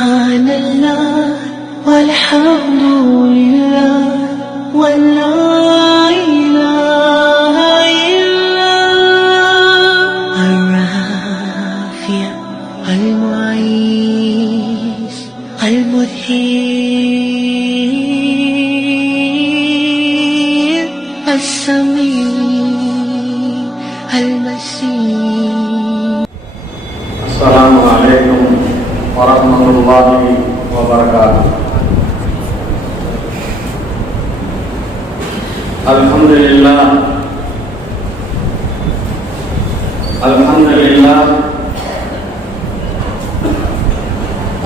Subhanallah walhamdulillah wala ilaha illallah. Ar-Rafi' al-Mu'izz al-Mudhir al-Sami' al-Basir. Assalamualaikum warahmatullahi wabarakatuh. Alhamdulillah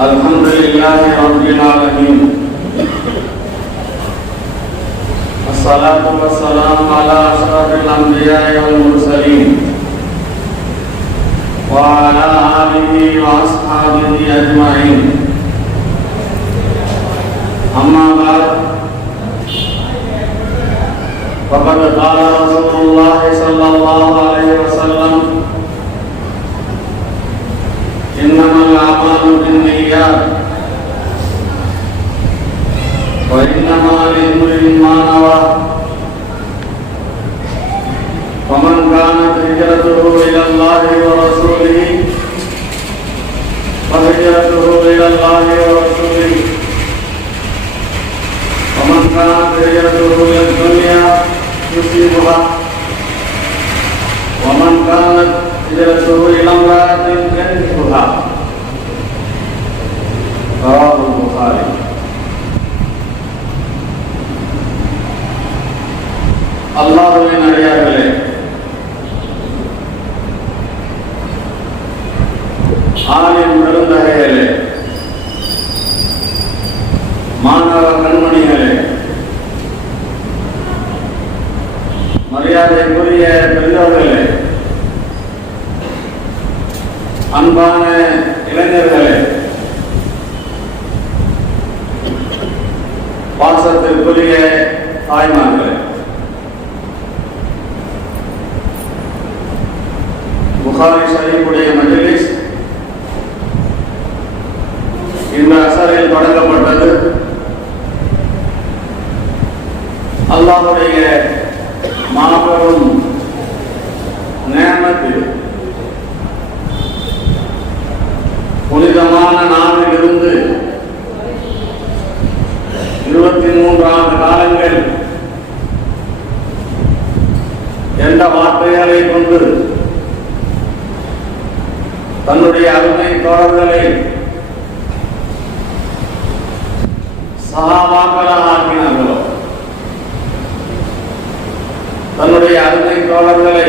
Alhamdulillahi Rabbil Alamin. Assalatu wassalamu ala ashrafil anbiya'i wal mursalin wa ala alihi wa ashabihi ajma'in. Amma ba'd. Faqad qala Rasulullah sallallahu alaihi wasallam, innamal a'malu binniyat wa innamal likulli ma nawa. Faman kanat hijratuhu ila Allahi wa rasulihi fa hijratuhu ila Allahi wa rasulihi. Faman kanat hijratuhu ila dunya yusibuha wa man kanat hijratuhu ila imra'atin yankihuha. Rawahul Bukhari. அல்லாஹ்வின் அடியார்களே, ஆலிம் பெருந்தகைகளே, மாணவ கண்மணிகளே, மரியாதைக்குரிய பெரியோர்களே, அன்பான இளைஞர்களே, பாசத்திற்குரிய தாய்மார்களே, புகாரி ஷரீஃபுடைய மஜ்லிஸ் இந்த அசரில் தொடங்கப்பட்டது. அல்லாஹ்வுடைய மாபெரும் நேமத்து. புனிதமான நாளிலிருந்து 23 ஆண்டு காலங்கள் என்ற வார்த்தைகளை கொண்டு தன்னுடைய அருமை தோழர்களை சஹாபாக்களாக ஆக்கினார்களோ, தன்னுடைய அருமை தோழர்களை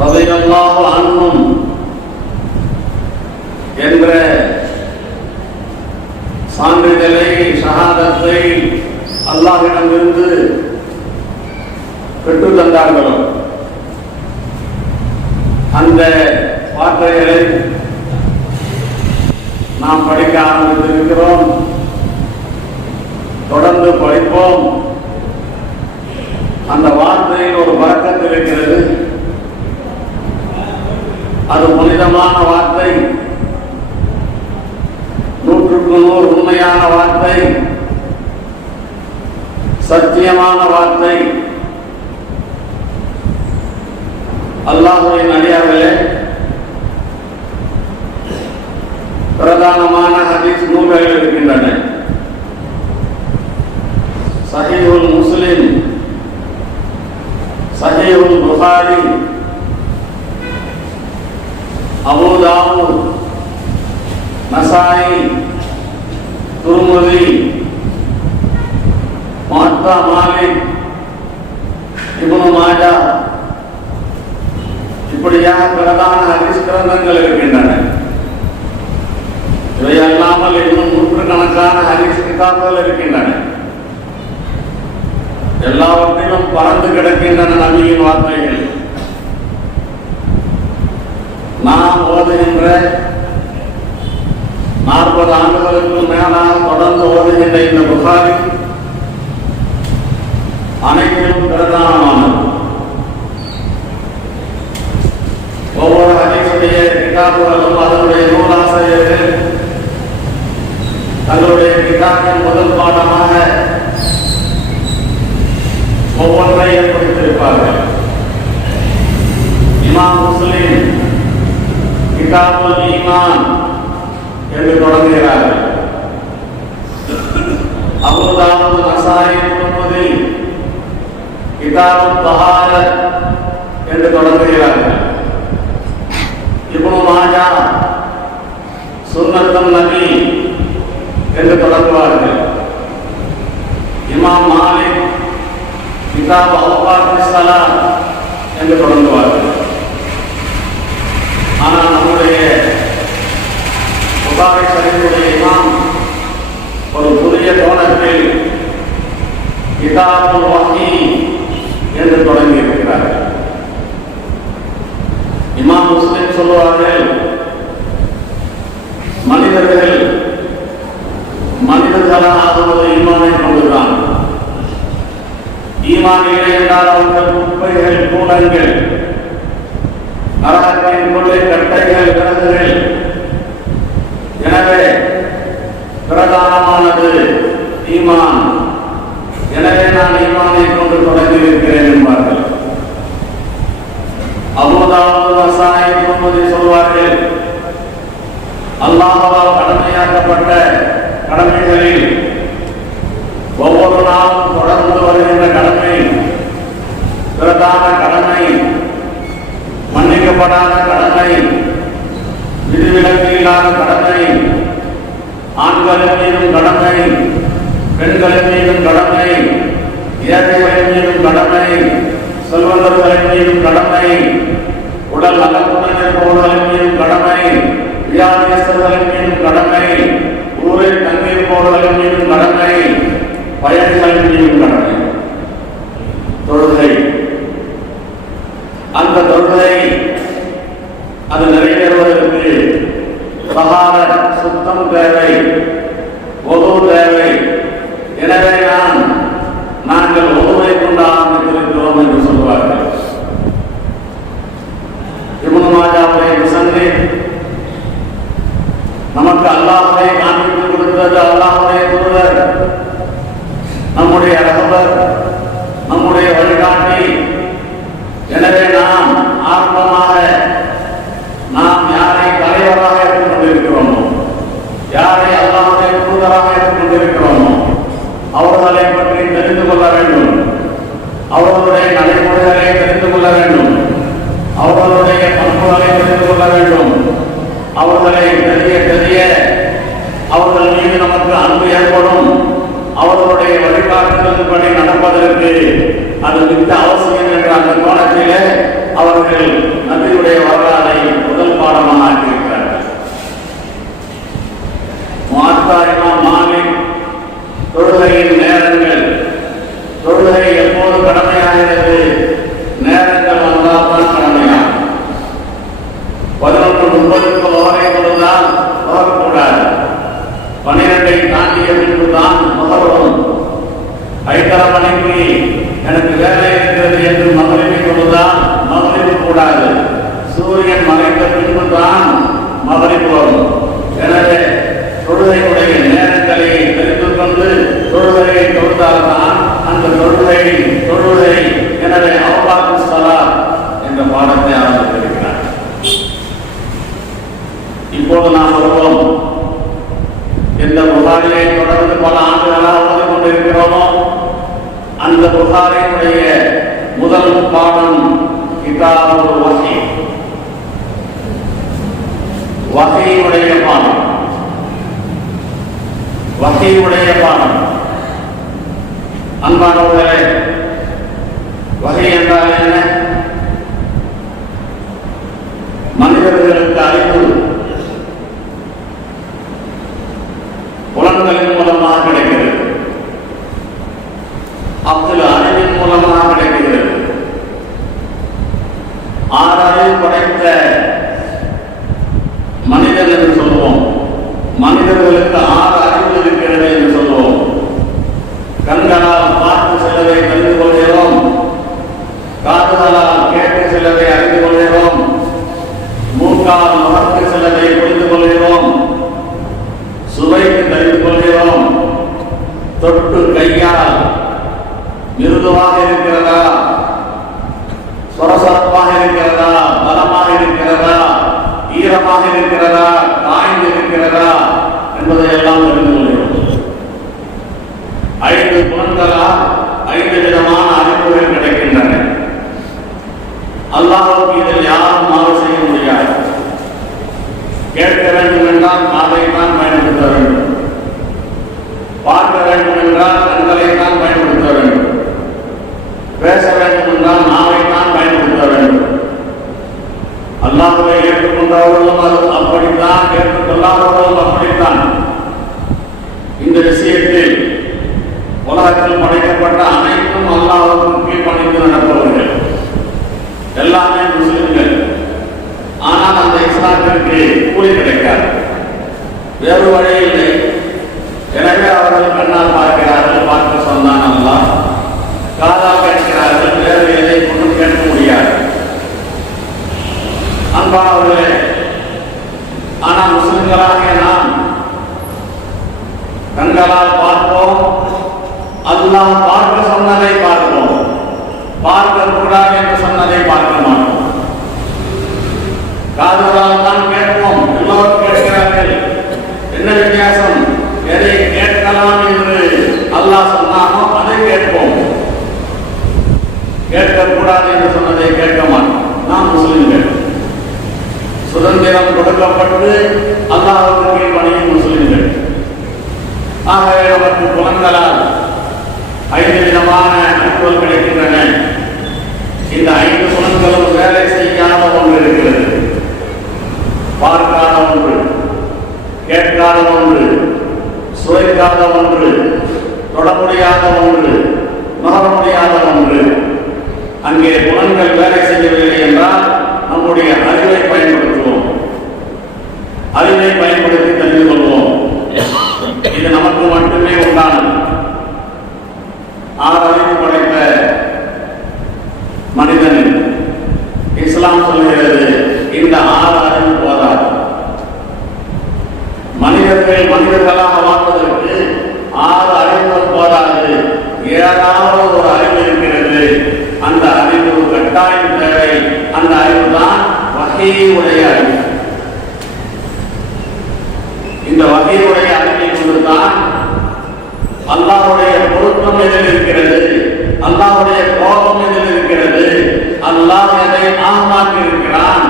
ரலியல்லாஹு அன்ஹும் என்ற சான்றிதழை, ஷஹாதத்தை அல்லாஹ்விடமிருந்து பெற்றுத் தந்தார்களோ, அந்த வார்த்தைகளை நாம் படிக்க ஆரம்பித்திருக்கிறோம். தொடர்ந்து படிப்போம். அந்த வார்த்தையில் ஒரு பரக்கத்து இருக்கிறது. அது புனிதமான வார்த்தை, 100க்கு 100 உண்மையான வார்த்தை, சத்தியமான வார்த்தை. அல்லாஹ்வின் அடியார்களே, பிரதானமான ஹதீஸ் நூல்கள் இருக்கின்றன. சஹீஹுல் முஸ்லிம், சஹீஹுல் புகாரி, அபூ தாவூத், நசாயி, துர்முதி, முவத்தா மாலிக், இப்னு மாஜா, இப்படியாக பிரதான ஹதீஸ் கிரந்தங்கள் இருக்கின்றன. இவை அல்லாமல் இன்னும் நூற்றுக்கணக்கான ஹதீஸ் கிதாபுகள் இருக்கின்றன. எல்லாவற்றிலும் பறந்து கிடக்கின்றன நபியின் வார்த்தைகள். நாம் ஓதுகின்ற 40 ஆண்டுகளுக்கு மேலாக தொடர்ந்து ஓதுகின்ற இந்த புகாரி அனைத்திலும் பிரதானமானது. ஒவ்வொரு ஹதீஸுடைய கிதாபுகளும் அதனுடைய நூலாசிரியர்கள் தங்களுடைய கிதாபின் முதல் பாடமாக ஒவ்வொன்றை ஏற்படுத்தியிருப்பார்கள். இமாம் முஸ்லிம் கிதாபுல் ஈமான் என்று தொடங்குகிறார்கள். அபூ தாவூத் நசாயி திருமிதி கிதாபுத் தஹாரத் என்று தொடங்குகிறார்கள். இப்னு மாஜா சுன்னத்துன் நபி என்று தொடங்குவார்கள். இமாம் மாலிக் கிதாப் அவ்வாத் ஸலாத் என்று தொடங்குவார்கள். ஆனால் நம்முடைய புகாரி ஷரீஃபுடைய இமாம் ஒரு புதிய கோணத்தில் கிதாபுல் வஹீ என்று தொடங்கி இருக்கிறார்கள். இமாம் முஸ்லிம் சொல்லுவார்கள், மனிதர்களாக ஆகுவது ஈமானை கொண்டுதான். ஈமான் இல்லை என்றால் அவர்கள் குப்பைகள், கூடங்கள், நரகத்தின் கொள்ளை கட்டைகள், விறகுகள். எனவே பிரதானமானது ஈமான். எனவே நான் ஈமானை கொண்டு தொடங்கியிருக்கிறேன் என்பார்கள். அபூ தாவூத் நசாயி திருமிதி சொல்வார்கள், அல்லாஹ்வால் கடமையாக்கப்பட்ட கடமைகளில் ஒவ்வொரு நாளும் தொடர்ந்து வருகின்ற கடமை, பிரதான கடமை, மன்னிக்கப்படாத கடமை, விதிவிலக்கு இல்லாத கடமை, ஆண்களின் மீதும் கடமை, பெண்களின் மீதும் கடமை, ஏழைகளின் மீதும் கடமை, செல்வந்தர்களின் மீதும் கடமை, உடல் நலத்துடன் இருப்பவர்களின் மீதும் கடமை, வியாதியஸ்தர்களின் மீதும் கடமை, ஊரில் தங்கியிருப்பவர்களின் மீதும் கடமை, பயணிகளின் மீதும் கடமை. தொழுகை, அந்த தொழுகை அது நிறைவேறுவதற்கு தஹாரத், சுத்தம் தேவை, ஒது தேவை. எனவே நாங்கள் ஒதுவை கொண்டு ஆரம்பித்திருக்கிறோம் என்று சொல்வார்கள். இப்னு மாஜாவுடைய விசந்தி நமக்கு அல்லாஹ்வை காண்பித்துக் கொடுத்தது அல்லாஹ்வுடைய தூதர், நம்முடைய ரஹபர், நம்முடைய வழிகாட்டி. எனவே நாம் ஆரம்பமாக யாரை தலைவராக எடுத்துக் கொண்டிருக்கிறோமோ, யாரை அல்லாஹ்வுடைய தூதராக எடுத்துக் கொண்டிருக்கிறோமோ அவர்களை பற்றி தெரிந்து கொள்ள வேண்டும். அவர்களுடைய நடைமுறைகளை தெரிந்து கொள்ள வேண்டும். அவர்களுடைய பண்புகளை தெரிந்து கொள்ள வேண்டும். அவர்களை தெரிய அவர்கள் மீது நமக்கு அன்பு ஏற்படும். அவர்களுடைய வழிகாட்டுதலின்படி நடப்பதற்கு அது மிக அவசியம் என்ற அந்த கோணத்திலே அவர்கள் நபியுடைய வரலாறை முதல் பாடமாக ஆக்கியிருக்கிறார்கள். முஅத்தா இமாம் மாலிக் தொழுகையின் நேரங்கள், தொழுகை எப்போது கடமையாகிறது? நேரங்கள் வந்தால்தான் கடமையாகும். 11:30 வரை கொண்டுதான் வரக்கூடாது. 12 தாண்டிய பின்புதான் வரும். 5:30 மணிக்கு எனக்கு வேலை இருக்கிறது என்று மகரிபை கொண்டுதான் மகரிபு கூடாது. சூரியன் மறைந்த பின்புதான் மகரிபு வரும். எனவே தொழுகையுடைய நேரங்களை தெரிந்து கொண்டு தொழுகையை தொழுதால்தான் அந்த தொழுகை. எனவே அவ்வாத்து ஸலாத் என்ற பாடத்தை ஆரம்பித்திருக்கிறார். இப்போது நாம் வருவோம். எந்த புகாரியை தொடர்ந்து பல ஆண்டுகளாக ஓதிக் கொண்டிருக்கிறோமோ அந்த புகாரினுடைய முதல் பாடம் கிதாபுல் வஹீ, வஹீயுடைய பாடம். வஹீயுடைய பாடம். அன்பானவர்களே, வஹீ என்றால் என்ன? மனிதர்களுக்கு அறிவு புலன்களின் மூலமாக கிடைக்கிறது. அப்துல் அறிவின் மூலமாக கிடைக்கிறது. 6 அறிவு படைத்த மனிதன் என்று சொல்லுவோம். மனிதர்களுக்கு 6 அறிவு இருக்கிறது என்று சொல்லுவோம். கண்களால் பார்த்து சிலரை தெரிந்து கொள்கிறோம், காதுகளால் கேட்டு சிலரை அறிந்து கொள்கிறோம், மூக்கால் நுகர ஈரமாக இருக்கிறதா, காய்ந்து இருக்கிறதா என்பதையெல்லாம் தெரிந்து கொள்கிறோம். 5 புலன்களால் 5 விதமான அறிவுகள் கிடைக்கின்றன. அல்லாஹ்வுக்கு இதில் யாரும் மாறு செய்ய முடியாது. கேட்க வேண்டும் என்றால் காதைத்தான் பயன்படுத்த வேண்டும், பார்க்க வேண்டும் என்றால் கண்களைத்தான் பயன்படுத்த வேண்டும், பேச வேண்டும் என்றால் நாவைத்தான் பயன்படுத்த வேண்டும். அல்லாஹ்வை ஏற்றுக்கொண்டவர்களும் அது அப்படித்தான், ஏற்றுக்கொள்ளாதவர்களும் அப்படித்தான். இந்த விஷயத்தில் உலகத்தில் படைக்கப்பட்ட அனைத்தும் அல்லாஹ்வுக்கு கீழ்ப்பணிந்து நடப்பவர்கள், எல்லாமே முஸ்லிம்கள். ஆனால் அந்த இஸ்லாத்திற்கு கூலி கிடைக்காது, வேறு வழி இல்லை. எனவே அவர்கள் கண்ணால் பார்க்கிறார்கள், பார்க்க சொன்னான் அல்லாஹ். காதால் கேட்கிறார்கள், வேறு எதை கொண்டும் கேட்க முடியாது. அன்பானவர்களே, ஆனால் முஸ்லிம்களாகிய நாம் கண்களால் பார்ப்போம், அல்லாஹ் பார்க்க சொன்னதை பார்ப்போம், பார்க்க கூடாது என்று சொன்னதை பார்க்க மாட்டோம். காதுகளால் தான் கேட்போம், எல்லோரும் கேட்கிறார்கள். என்ன வித்தியாசம்? எதை கேட்கலாம் என்று அல்லாஹ் சொன்னானோ அதை கேட்போம், கேட்கக்கூடாது என்று சொன்னதை கேட்க மாட்டோம். நாம் முஸ்லிம்கள், சுதந்திரம் கொடுக்கப்பட்டு அல்லாஹ்வுக்கு கீழ்ப்பணியும் முஸ்லிம்கள். ஆகவே நமக்கு புலன்களால் 5 விதமான அறிவுகள் கிடைக்கின்றன. இந்த 5 புலன்களும் வேலை செய்யாத ஒன்று இருக்கிறது. பார்க்காத ஒன்று, கேட்காத ஒன்று, சுவைக்காத ஒன்று, தொட முடியாத ஒன்று, நுகர முடியாத ஒன்று. அங்கே புலன்கள் வேலை செய்யவில்லை என்றால் நம்முடைய அறிவை பயன்படுத்துவோம், அறிவை பயன்படுத்தி தெரிந்து கொள்வோம். இது நமக்கு மட்டுமே உண்டானது. 6 அறிவு படைத்த மனிதன் இஸ்லாம் சொல்கிறது, இந்த 6 அறிவு போதாது. மனிதர்களாக வாழ்வதற்கு 6 அறிவுகள் போதாது. 7வது ஒரு அறிவு இருக்கிறது. அந்த அறிவு கட்டாயம் தேவை. அந்த அறிவு தான் வஹீயுடைய அறிவு. இந்த வஹீயுடைய அறிவை கொண்டுதான் அல்லாஹ்வுடைய பொருத்தம் எதில் இருக்கிறது, அல்லாஹ்வுடைய கோபம் எதில் இருக்கிறது, அல்லாஹ் எதை ஆமாக்கி இருக்கிறான்,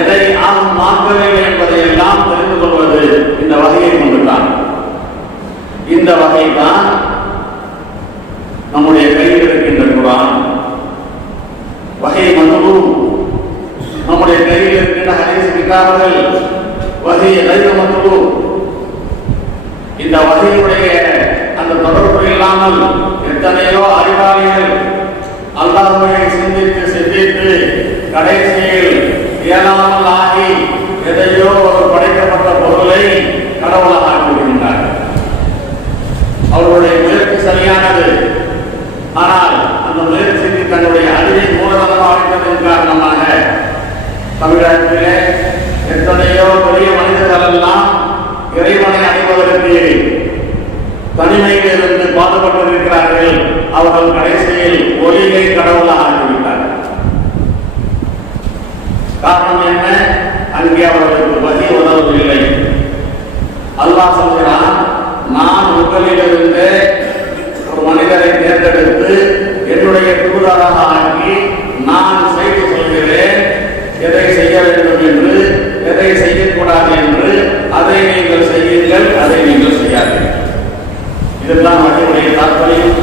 எதை ஆமாக்கவில்லை என்பதை எல்லாம் தெரிந்து கொள்வது இந்த வகையை கொண்டுதான். இந்த வகை தான் நம்முடைய கையில் இருக்கின்ற குர்ஆன். வகை மதுபு நம்முடைய கையில் இருக்கின்ற ஹதீஸ் கிதாபுகள் வகை கைது மதுபு. இந்த வகையுடைய அந்த தொடர்பு இல்லாமல் எத்தனையோ அறிவாளிகள் அல்லாஹ்வை சிந்தித்து சிந்தித்து கடைசியில் இயலாமல் ஆகி எதையோ ஒரு படைக்கப்பட்ட பொருளை கடவுளாக ஆக்கிவிடுகின்றார்கள். அவர்களுடைய முயற்சி சரியானது, ஆனால் அந்த முயற்சிக்கு தன்னுடைய அறிவை மூலதனமாகிட்டதன் காரணமாக தமிழகத்திலே எத்தனையோ பெரிய மனிதர்கள் எல்லாம் இறைவனை அடைவதற்கு தனிமையில் இருந்து பாடுபட்டிருக்கிறார்கள். அவர்கள் கடைசியில் ஒளியை கடவுளாக ஆக்கிவிட்டார்கள். காரணம் என்ன? அங்கே அவர்களுக்கு வகை உதவவில்லை. அல்லாஹ் சொல்கிறான், நான் உங்களிலிருந்து ஒரு மனிதரை தேர்ந்தெடுத்து என்னுடைய தூதராக ஆக்கி நான் செய்து சொல்கிறேன், எதை செய்ய வேண்டும் என்று, எதை செய்யக்கூடாது என்று. அதை நீங்கள் செய்யுங்கள், அதை நீங்கள் செய்யாதீர்கள். இதுதான் வகையுடைய தாற்பயம்.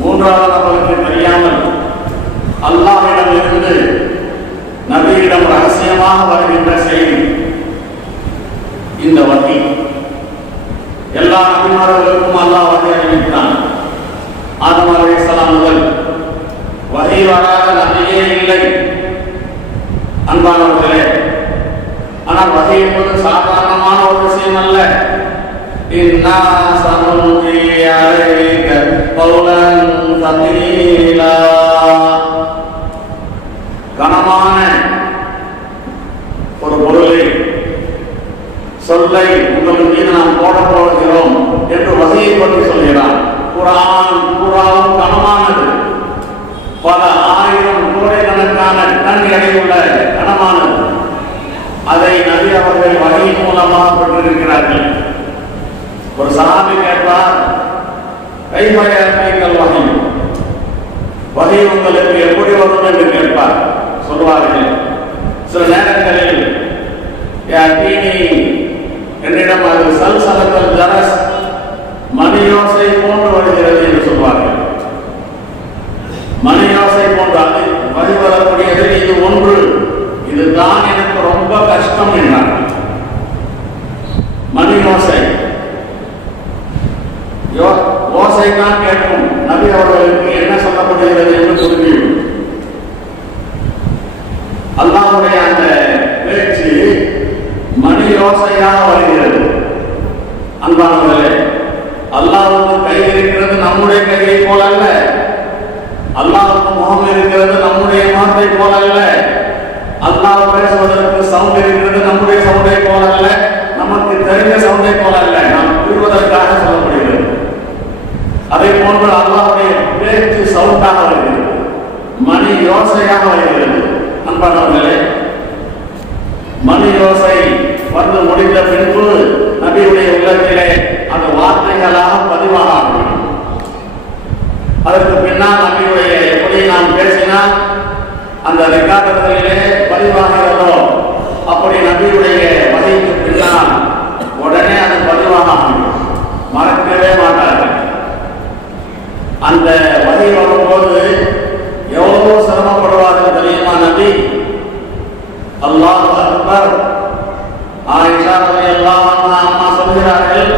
3வது நபருக்கு தெரியாமல் அல்லாஹ்விடம் இருந்து நபியிடம் ரகசியமாக வருகின்ற செய்தி இந்த வகை. எல்லா நபிமார்களுக்கும் அல்லாஹ் வகை அறிவித்தான். ஆதம் அலைஹிஸ்ஸலாம் முதல் வகை வராத நபியே இல்லை. அன்பானவர்களே, ஆனால் வகை என்பது சாதாரணமான ஒரு விஷயம் அல்ல. இன்னா சனுல்கி அலைக கௌலன் தகீலா, கனமான ஒரு பொருளை, சொல்லை உங்கள் மீது நாம் போட போகிறோம் என்று வகையை பற்றி சொல்கிறார். குர்ஆன் கனமானது, பல 1000 கோடிக்கணக்கான டன் எடையுள்ள கனமானது. அதை நபி அவர்கள் வகை மூலமாக பெற்றிருக்கிறார்கள். ஒரு சஹாபி கேட்பார், கைபயத்தில் வகை உங்களுக்கு எப்படி வரும் என்று கேட்பார். சொல்வார்கள், சில நேரங்களில் என்னிடம் அது சல்சலத்தல் ஜரஸ் மணியோசை போன்று வருகிறது என்று சொல்வார்கள். மணியோசை போன்று அது வழி வரக்கூடியது இது ஒன்று, இதுதான் எனக்கு ரொம்ப கஷ்டம் என்றார். மணியோசை ஓசை தான் கேட்கும். நபி அவர்களுக்கு என்ன சொல்லப்படுகிறது என்று புரியும். அல்லாஹ்வுடைய அந்த பேச்சு மணி யோசையாக வருகிறது. அன்பானவர்களே, அல்லாஹ்வுக்கு கை இருக்கிறது நம்முடைய கையை போல அல்ல. அல்லாஹ்வுக்கு முகம் இருக்கிறது நம்முடைய முகத்தை போல அல்ல. அல்லாஹ் பேசுவதற்கு சவுண்ட் இருக்கிறது நம்முடைய சவுண்டை போல அல்ல. நமக்கு தெரிந்த சவுண்டை போல அல்ல. நாம் கூறுவதற்காக சொல்லப்படுகிறது. அதை போன்று அல்லாஹ்வுடைய பேச்சு சவுண்டாக வருகிறது, மணி யோசையாக வருகிறது. அன்பானவர்களே, மணி யோசை வந்து முடிந்த பின்பு நபியுடைய உள்ளத்திலே அந்த வார்த்தைகளாக பதிவாக ஆகும். அதற்கு பின்னால் நபியுடைய எப்படி நாம் பேசினால் அந்த ரெக்கார்டர்களிலே பதிவாகிறதோ அப்படி நபியுடைய வகைக்கு பின்னால் உடனே அது பதிவாக ஆகும். மறக்கவே மாட்டார்கள். அந்த வகை வரும்போது எவ்வளவு சிரமப்படுவார்கள் தெரியுமா நபி? அல்லாஹ் அக்பர். ஆயிஷா ரலியல்லாஹு அன்ஹா அம்மா சொல்கிறார்கள்,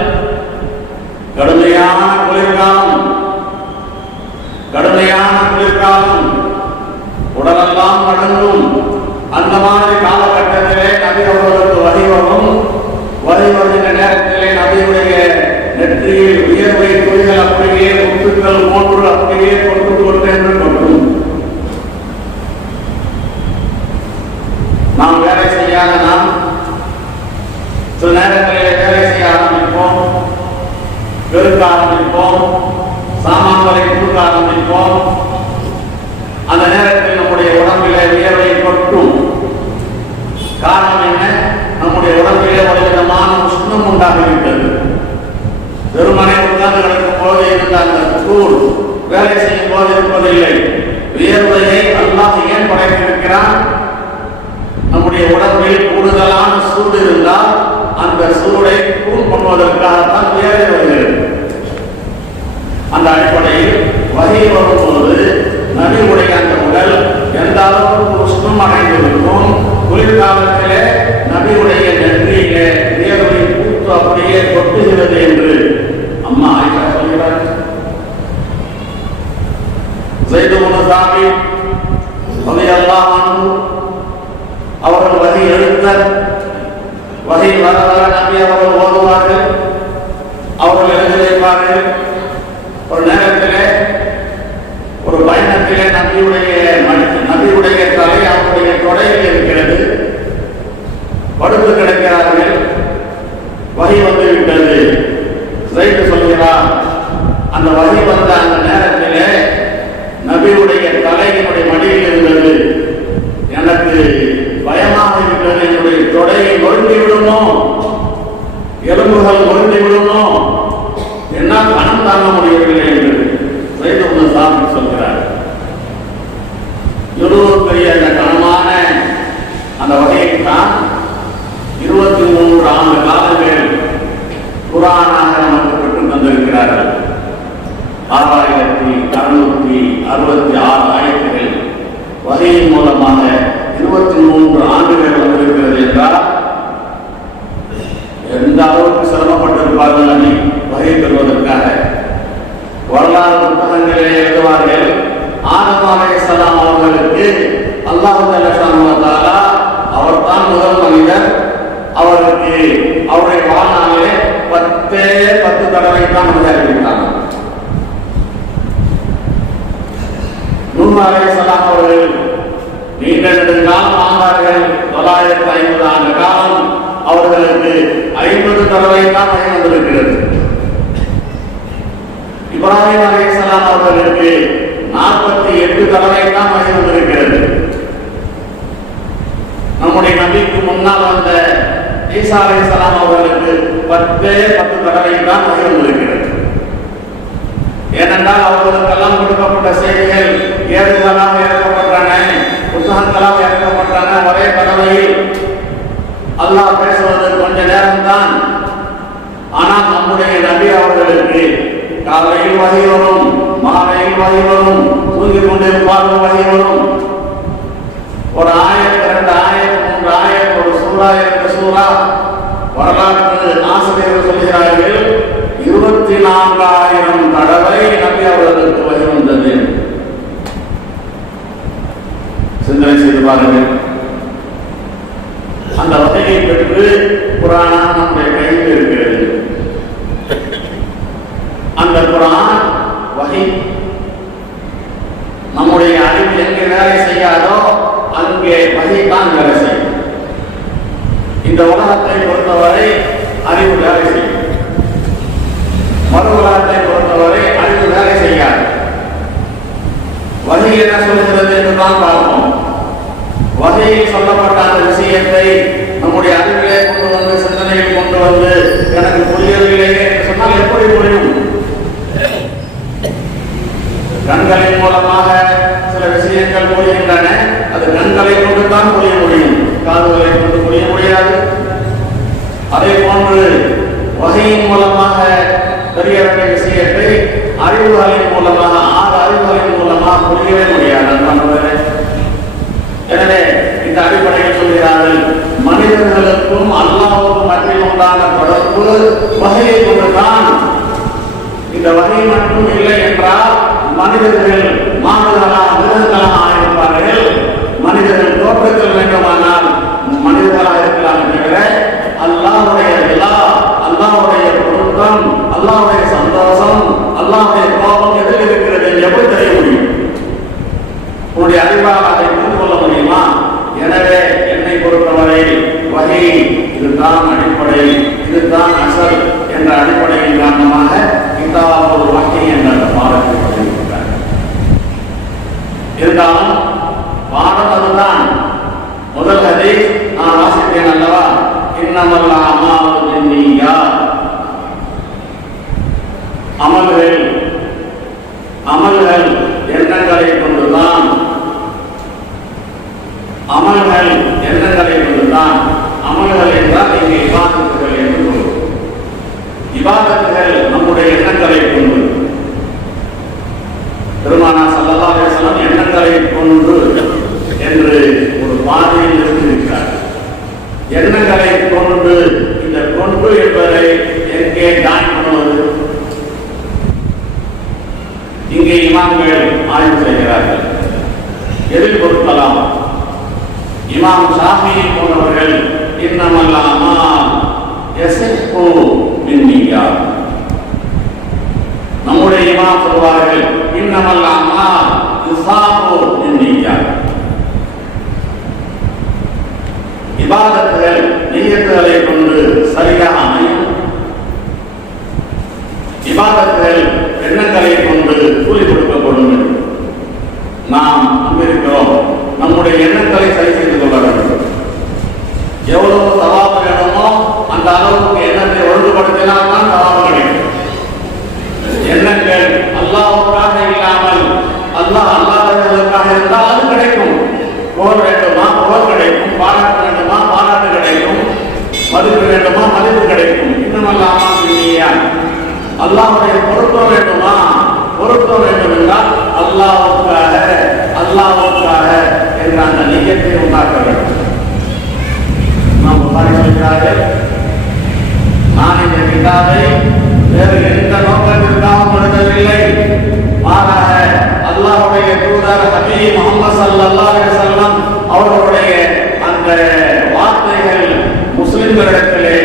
கடுமையான குளிர்காலம், உடலெல்லாம் நடுங்கும். அந்த மாதிரி காலகட்டத்திலே நபி அவர்களுக்கு வகை வரும். வகை வருகின்ற நேரத்திலே நபியுடைய நெற்றியில் உயர்வை துளிகள் அப்படியே முத்துக்கள் போன்று அப்படியே கொண்டு கொண்டென்று கொண்டும். நாம் வேலை செய்யாத நாம் சில நேரங்களிலே வேலை செய்ய ஆரம்பிப்போம், பெருக்க ஆரம்பிப்போம், சாமான்களை கொடுக்க ஆரம்பிப்போம். அந்த நேரத்தில் நம்முடைய உடம்பிலே வியர்வை கொட்டும். காரணம் என்ன? நம்முடைய உடம்பிலே ஒரு விதமான உஷ்ணம் உண்டாகிவிட்டது. வெறுமனை உட்கார்ந்து கிடக்கும் போது இருந்த அந்த தூள் வேலை செய்யும் போது இருப்பதில்லை. வியர்வையை அல்லாஹ் ஏன் படைத்திருக்கிறான்? நம்முடைய உடம்பில் கூடுதலான சூடு இருந்தால் அந்த சூடை கூல் பண்ணுவதற்காகத்தான் வியர்வை வருகிறது. அந்த அடிப்படையில் வகை வரும்போது நபியுடைய அந்த உடல் எந்த அளவுக்கு உஷ்ணம் அடைந்திருக்கும். குளிர்காலத்திலே நபியுடைய நெற்றியிலே வியர்வை பூத்து அப்படியே கொட்டுகிறது என்று அம்மா ஆயிஷா சொல்கிறார். ஸைத் இப்னு சாபித் ரலியல்லாஹு அன்ஹு அவர்கள் வகை எழுத்தர். வகை வர வர நபி அவர்கள் ஓதுவார்கள், அவர்கள் எழுதி வைப்பார்கள். ஒரு நேரத்திலே ஒரு பயணத்திலே நபியுடைய தலை அவருடைய தொடையில் இருக்கிறது. படுத்து கிடக்கிறார்கள். வகை வந்துவிட்டது. ஸைத் சொல்கிறார், அந்த வகை வந்த அந்த நேரத்திலே நபியுடைய தலையினுடைய மடியில் இருந்தது. எனக்கு பயமாக இருக்கிறது. என்னுடைய தொடையை நொறுங்கி விடுமோ, எலும்புகள் நொறுங்கி விடுமோ, என்னால் கணம் தாங்க முடியவில்லை என்று ஸைத் இப்னு சாபித் சொல்கிறார். இவ்வளவு பெரிய அந்த கனமான அந்த வகையைத்தான் 23 ஆண்டு காலங்கள் குர்ஆனாக நமக்கு பெற்று தந்திருக்கிறார்கள். 6666 ஆயத்துகள் வகையின் மூலமாக 23 ஆண்டுகள் வந்திருக்கிறது என்றால் எந்த அளவுக்கு சிரமப்பட்டிருப்பார்கள் அணி வகை பெறுவதற்காக. வரலாறு புத்தகங்களிலே எழுதுவார்கள், ஆதம் அலைஹிஸ்ஸலாம் அவர்களுக்கு அல்லாஹ் ஜல்லஷானஹு வ தஆலா அவர் தான் முதல் மனிதர். அவருக்கு அவருடைய வாழ்நாளிலே 10 தடவை தான் அறிவித்தாங்க. நூஹ் அலைஹிஸ்ஸலாம் அவர்கள் நீண்ட நெடுங்காலம் வாழ்ந்தார்கள். 950 ஆண்டு காலம். அவர்களுக்கு 50 தடவை தான் வகை வந்திருக்கிறது. இப்ராஹிம் அலைஹிஸ்ஸலாம் அவர்களுக்கு 48 தடவை தான் வகை வந்திருக்கிறது. நம்முடைய நபிக்கு முன்னால் வந்த ஈசா அலைஹிஸ்ஸலாம் அவர்களுக்கு 10 தடவை தான் வகை வந்திருக்கிறது. ஏனென்றால் அவர்களுக்கெல்லாம் கொடுக்கப்பட்ட செய்திகள் ஏடுகளாக இறக்கப்பட்டன, புத்தகங்களாக இறக்கப்பட்டன. ஒரே தடவையில் அல்லாஹ் பேசுவது கொஞ்ச நேரம்தான். ஆனால் நம்முடைய நபி அவர்களுக்கு காலையில் வகை வரும், மாலையில் வகை வரும், தூங்கிக் கொண்டிருப்பார்கள் வகை வரும். ஒரு ஆயத், 2 ஆயத், 3 ஆயத், ஒரு சூறா, 2 சூறா. வரலாற்று ஆசிரியர்கள் சொல்கிறார்கள் 24,000 தடவை நபி அவர்களுக்கு வகை வந்தது. சிந்தனை செய்து பாருங்கள். அந்த வகையை பெற்று குர்ஆன் நம்முடைய கையில் இருக்கிறது. அந்த குர்ஆன் வகை நம்முடைய அறிவு எங்கே வேலை செய்யாதோ அங்கே வகை தான் வேலை செய்யும். இந்த உலகத்தை பொறுத்தவரை அறிவு வேலை செய்யும், மறு உலகத்தை பொறுத்தவரை அறிவு வேலை செய்யாது. வகை என்ன சொல்கிறது என்று தான் பார்ப்போம். வகையில் சொல்லப்பட்ட அந்த விஷயத்தை நம்முடைய அறிவிலே கொண்டு வந்து, சிந்தனையில் கொண்டு வந்து, எனக்கு புரியவில்லையே என்று சொன்னால் எப்படி புரியும்? கண்களின் மூலமாக சில விஷயங்கள் புரிகின்றன. அது கண்களை கொண்டு தான் புரிய முடியும், காதுகளை கொண்டு புரிய முடியாது. அதே போன்று வகையின் மூலமாக தெரிய வேண்டிய விஷயத்தை அறிவுகளின் மூலமாக, 6 அறிவுகளின் மூலமாக புரியவே முடியாது. எனவே இந்த அடிப்படையில் சொல்கிறார்கள், மனிதர்களுக்கும் அல்லாஹ்வுக்கும் மத்தியில் உண்டான தொடர்பு வகையை கொண்டுதான். இந்த வகை மட்டும் இல்லை என்றால் மனிதர்கள் மாணவர்களாக மிருகங்களாக ஆயிருப்பார்கள். மனிதர்கள் தோற்றத்தில் வேண்டுமானால் மனிதர்களாக இருக்கலாம் என்கிற அல்லாஹ்வுடைய விழா, அல்லாஹ்வுடைய பொருத்தம், அல்லாஹ்வுடைய சந்தோஷம், அல்லாஹ்வுடைய கோபம் எதில் இருக்கிறது என்று எப்படி தெரிய முடியும்? உன்னுடைய அறிவால் அதை புரிந்து கொள்ள முடியுமா? எனவே என்னை பொறுத்தவரை வகை இதுதான் அடிப்படை, இதுதான் அசல் என்ற அடிப்படையின் காரணமாக கிதாபுல் வஹி என்ற பாடத்தை படித்திருக்கிறார். இருந்தாலும் பாடம் அதுதான். முதல் ஹதீஸ் நான் வாசித்தேன் அல்லவா, இன்னமல் அமாலு பின்னிய்யாத். அமல்கள் எண்ணங்களை கொண்டுதான். அமல்கள் எண்ணங்களை கொண்டுதான். அமல்கள் என்றால் இங்கே இபாதத்துகள் என்று சொல்லும். இபாதத்துகள் நம்முடைய எண்ணங்களை கொண்டு. பெருமானார் ஸல்லல்லாஹு அலைஹி வஸல்லம் எண்ணங்களை கொண்டு என்று ஒரு பாதையில் இருக்கிறார். எண்ணங்களை கொண்டு, இந்த கொண்டு என்பதை எங்கே ஜாயின் பண்ணுவது? இங்கே இமாம்கள் ஆய்வு செய்கிறார்கள். எதில் பொருட்கலாம்? இமாம் ஷாஃபிஈ போன்றவர்கள் இன்னமல் அமால் யஸிஹு பின்னிய்யாத். நம்முடைய இமாம் சொல்வார்கள் இன்னமல் அமால் யுஸாபு பின்னிய்யாத். இபாதத்துகள் நிய்யத்துகளை கொண்டு சரியாக அமையும். இபாதத்துகள் எண்ணங்களை கொண்டு கூலி கொடுக்கப்படும். நாம் அங்கிருக்கிறோம், நம்முடைய எண்ணங்களை சரி செய்து கொள்ள வேண்டும். எவ்வளவு சவாபு வேணுமோ அந்த அளவுக்கு எண்ணத்தை ஒழுங்குபடுத்தினால் தான் சவாபு கிடைக்கும். எண்ணங்கள் அல்லாஹ்வுக்காக இல்லாமல் அல்லாஹ்வுக்காக இருந்தால் அது கிடைக்கும். புகழ் வேண்டுமா புகழ் கிடைக்கும், பாராட்டு வேண்டுமா பாராட்டு கிடைக்கும், மதிப்பு வேண்டுமா மதிப்பு கிடைக்கும். இன்னுமல்லாமல் அல்லாஹ்வுடைய பொருத்தம் வேண்டுமா பொருத்தம் வேண்டும் என்றால் அல்லாஹ்வுக்காக என்ற அந்த நியத்தை உண்டாக்க வேண்டும். நாம் புகாரி சொல்கிறார்கள், நான் இந்த கிதாபை வேறு எந்த நோக்கத்திற்காகவும் எழுதவில்லை, மாறாக அல்லாஹ்வுடைய தூதர் ஹபீப் முஹம்மது ஸல்லல்லாஹு அலைஹி வஸல்லம் அவர்களுடைய அந்த வார்த்தைகள் முஸ்லிம்களிடத்திலே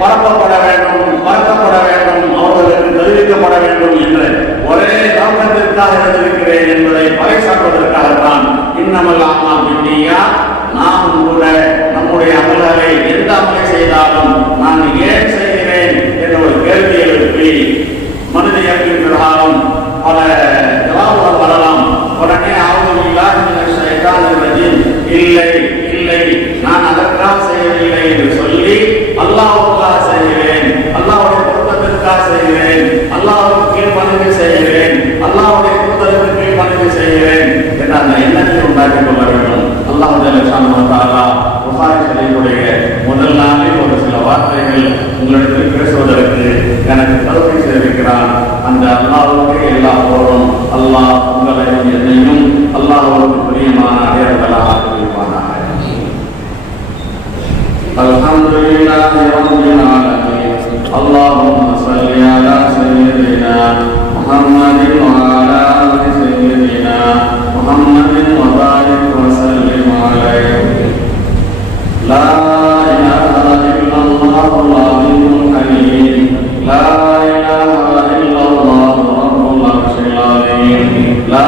பரப்பப்பட வேண்டும், பரப்பப்பட வேண்டும், அவர்களுக்கு தெரிவிக்கப்பட வேண்டும் என்று ஒரே நோக்கத்திற்காக எழுதியிருக்கிறேன் என்பதை பறைசாற்றுவதற்காகத்தான் இன்னமல் அமால் பின்னிய்யாத். நாம் கூட நம்முடைய அமல்களை எந்த அமலை செய்தாலும் நான் ஏன் செய்கிறேன் என்ற ஒரு கேள்வி எழுப்பி மனித இயற்கையின் பிரகாரம் பல ஜவாபுகள் வரலாம். உடனே இல்லை இல்லை நான் சொல்லி அல்லாஹ்வுக்காக செய்கிறேன், அல்லாஹ்வுடைய பொருத்தத்திற்காக செய்கிறேன், அல்லாஹ்வுக்கு கீழ்ப்பணிந்து செய்கிறேன், அல்லாஹ்வுடைய பொருத்தத்திற்கு கீழ்ப்பணிந்து செய்கிறேன் என்ற அந்த எண்ணத்தை உண்டாக்கிக் கொள்ள வேண்டும். அல்லாஹ் ஜல்லஷானஹு வ தஆலா புகாரி ஷரீஃபுடைய முதல் நாளில் ஒரு சில வார்த்தைகள் உங்களிடத்தில் பேசுவதற்கு எனக்கு தௌஃபீக் செய்திருக்கிறான். அந்த அல்லாஹ்வுக்கே எல்லா புகழும். அல்லாஹ் உங்களையும் என்னையும் அல்லாஹ்வுக்கு பிரியமான அடியார்களாக ஆக்கியிருப்பானாக. அல்ஹம்துலில்லாஹி ரப்பில் ஆலமீன். அல்லாஹும்ம ஸல்லி அலா ஸய்யிதினா முஹம்மதின் வ அலா ஆலி ஸய்யிதினா முஹம்மதின் வ பாரிக் வ ஸல்லிம் அலைஹி. லா இலாஹா இல்லல்லாஹுல் அலீமுல் ஹலீம். லா இலாஹா இல்லல்லாஹு ரப்புல் அர்ஷில் அலீம். லா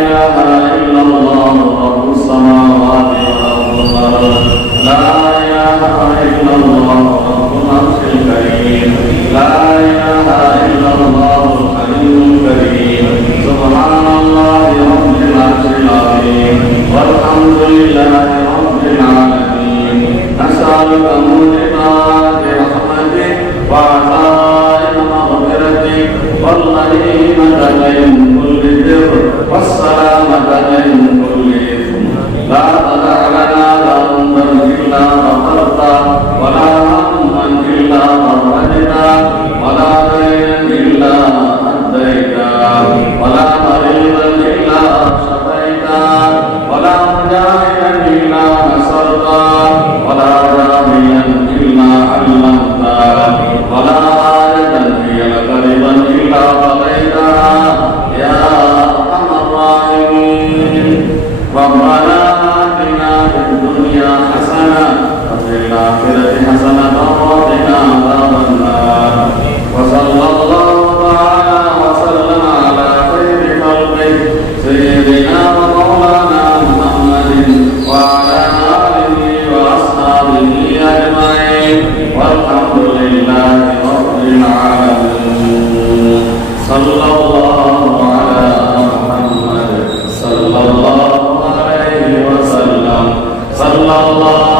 இலாஹா இல்லல்லாஹு ரப்புஸ் ஸமாவாதி வ ரப்புல் அர்ض். லா இலாஹா இல்லல்லாஹு ரப்புல் அர்ஷில் கரீம். லா இலாஹா இல்லல்லாஹுல் ஹலீமுல் கரீம். சுப்ஹானல்லாஹி ரப்பில் அர்ஷில் அலீம். வல்ஹம்துலில்லாஹி ரப்பில் ஆலமீன். நஸ்அலுக மூஜிபாத்தி ரஹ்மத்திக் வ அஸாயிர மக்ஃபிரத்திக் வல் கனீமத மின் குல்லி பிர் வஸ்ஸலாமத மின் குல்லி இஸ்ம். லா ததஅ லனா ذنبا إلا غفرته ولا هما إلا فرجته ولا دينا إلا أديته ولا مريضا إلا شفيته ولا مجاهدا إلا نصرته ولا جاهلا إلا علمته ولا حاجة هي لك رضا إلا قضيتها يا أرحم الراحمين. ربنا آتنا في الدنيا حسنة وفي الآخرة حسنة وقنا عذاب النار. وصلى الله تعالى وسلم على خير خلقه سيدنا ومولانا محمد وعلى آله وأصحابه أجمعين والحمد لله رب العالمين. صلى الله على محمد صلى الله عليه وسلم. صلى الله